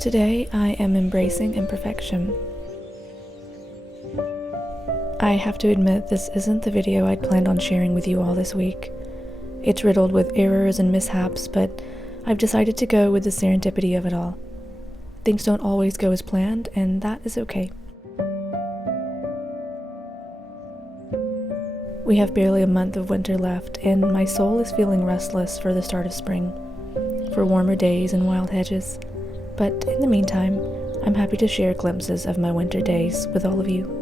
Today I am embracing imperfection. I have to admit this isn't the video I'd planned on sharing with you all this week. It's riddled with errors and mishaps, but I've decided to go with the serendipity of it all. Things don't always go as planned, and that is okay. We have barely a month of winter left, and my soul is feeling restless for the start of spring, for warmer days and wild hedges. But in the meantime, I'm happy to share glimpses of my winter days with all of you.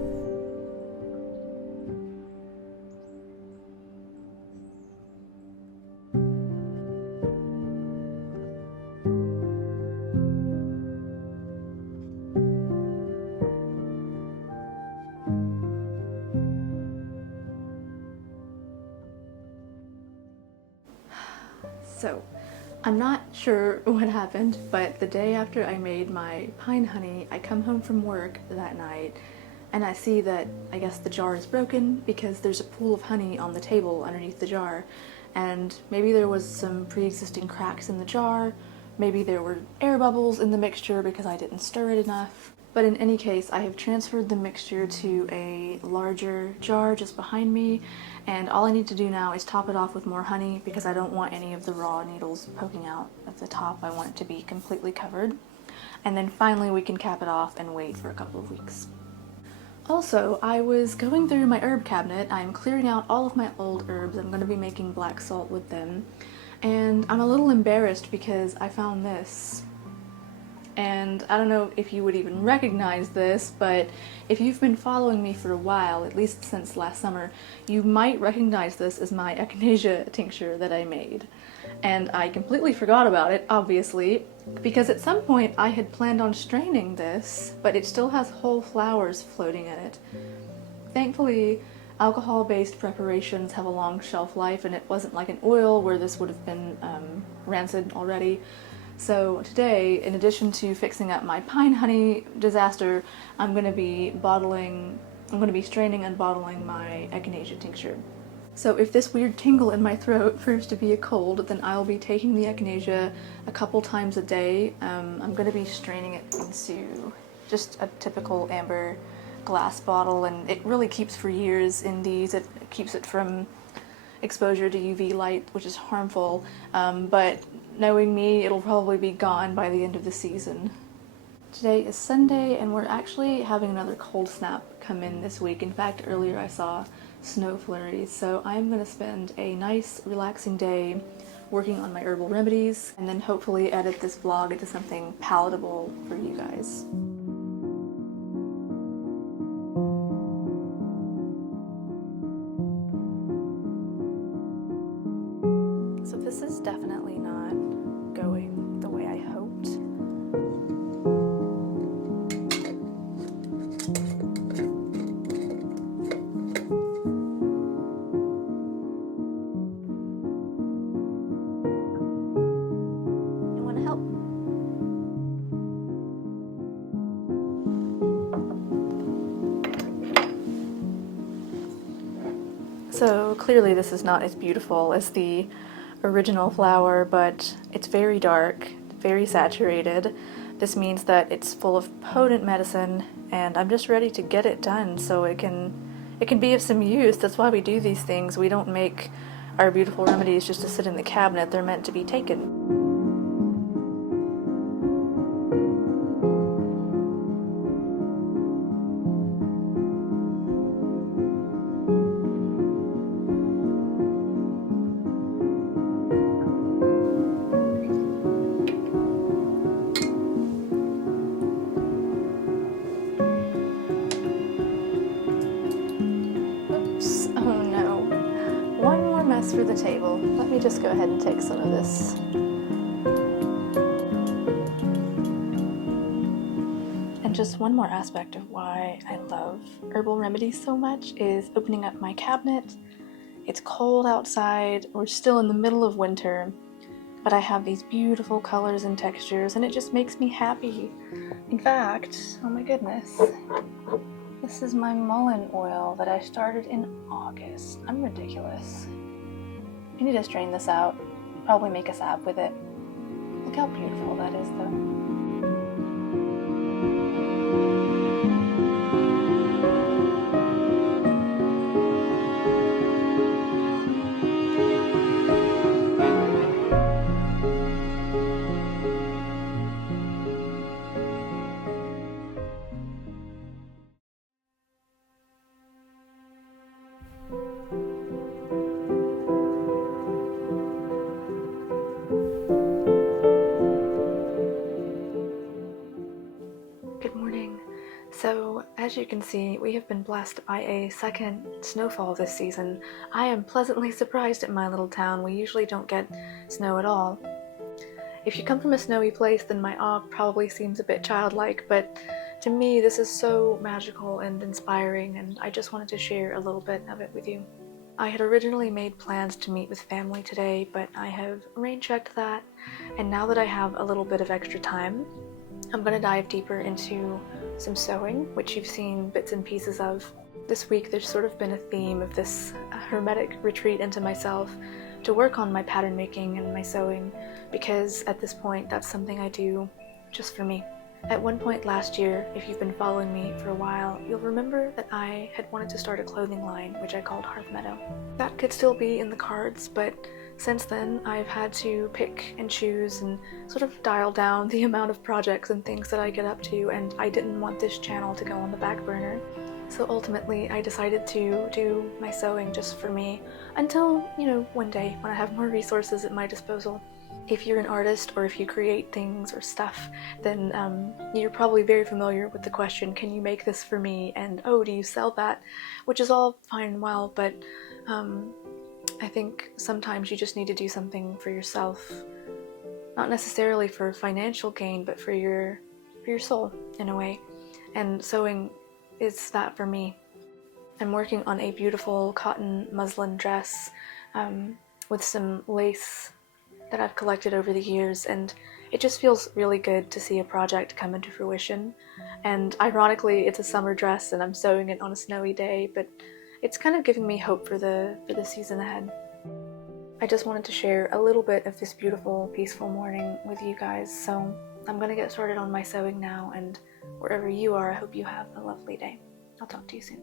So, I'm not sure what happened, but the day after I made my pine honey, I come home from work that night and I see that I guess the jar is broken because there's a pool of honey on the table underneath the jar, and maybe there was some pre-existing cracks in the jar, maybe there were air bubbles in the mixture because I didn't stir it enough. But in any case, I have transferred the mixture to a larger jar just behind me, and all I need to do now is top it off with more honey because I don't want any of the raw needles poking out at the top. I want it to be completely covered. And then finally we can cap it off and wait for a couple of weeks. Also, I was going through my herb cabinet. I'm clearing out all of my old herbs. I'm going to be making black salt with them. And I'm a little embarrassed because I found this. And I don't know if you would even recognize this, but if you've been following me for a while, at least since last summer, you might recognize this as my echinacea tincture that I made. And I completely forgot about it, obviously, because at some point I had planned on straining this, but it still has whole flowers floating in it. Thankfully, alcohol-based preparations have a long shelf life, and it wasn't like an oil where this would have been rancid already. So today, in addition to fixing up my pine honey disaster, I'm going to be straining and bottling my echinacea tincture. So if this weird tingle in my throat proves to be a cold, then I'll be taking the echinacea a couple times a day. I'm going to be straining it into just a typical amber glass bottle, and it really keeps for years in these. It keeps it from exposure to UV light, which is harmful, but knowing me, it'll probably be gone by the end of the season. Today is Sunday, and we're actually having another cold snap come in this week. In fact, earlier I saw snow flurries, so I'm going to spend a nice, relaxing day working on my herbal remedies, and then hopefully edit this vlog into something palatable for you guys. So this is definitely not going the way I hoped. You want to help? So clearly this is not as beautiful as the original flower, but it's very dark, very saturated. This means that it's full of potent medicine, and I'm just ready to get it done so it can be of some use. That's why we do these things. We don't make our beautiful remedies just to sit in the cabinet. They're meant to be taken. For the table. Let me just go ahead and take some of this. And just one more aspect of why I love herbal remedies so much is opening up my cabinet. It's cold outside, we're still in the middle of winter, but I have these beautiful colors and textures, and it just makes me happy. In fact, oh my goodness, this is my mullein oil that I started in August. I'm ridiculous. I need to strain this out, probably make a salve with it. Look how beautiful that is though. As you can see, we have been blessed by a second snowfall this season. I am pleasantly surprised at my little town. We usually don't get snow at all. If you come from a snowy place, then my awe probably seems a bit childlike, but to me this is so magical and inspiring, and I just wanted to share a little bit of it with you. I had originally made plans to meet with family today, but I have rain-checked that, and now that I have a little bit of extra time, I'm going to dive deeper into some sewing, which you've seen bits and pieces of. This week there's sort of been a theme of this hermetic retreat into myself to work on my pattern making and my sewing, because at this point that's something I do just for me. At one point last year, if you've been following me for a while, you'll remember that I had wanted to start a clothing line, which I called Hearth Meadow. That could still be in the cards, but since then I've had to pick and choose and sort of dial down the amount of projects and things that I get up to, and I didn't want this channel to go on the back burner. So ultimately I decided to do my sewing just for me until, one day when I have more resources at my disposal. If you're an artist or if you create things or stuff, then you're probably very familiar with the question, can you make this for me? And oh, do you sell that? Which is all fine and well, but I think sometimes you just need to do something for yourself. Not necessarily for financial gain, but for your soul, in a way. And sewing is that for me. I'm working on a beautiful cotton muslin dress with some lace that I've collected over the years, and it just feels really good to see a project come into fruition. And ironically, it's a summer dress and I'm sewing it on a snowy day, but it's kind of giving me hope for the season ahead. I just wanted to share a little bit of this beautiful, peaceful morning with you guys, so I'm gonna get started on my sewing now, and wherever you are, I hope you have a lovely day. I'll talk to you soon.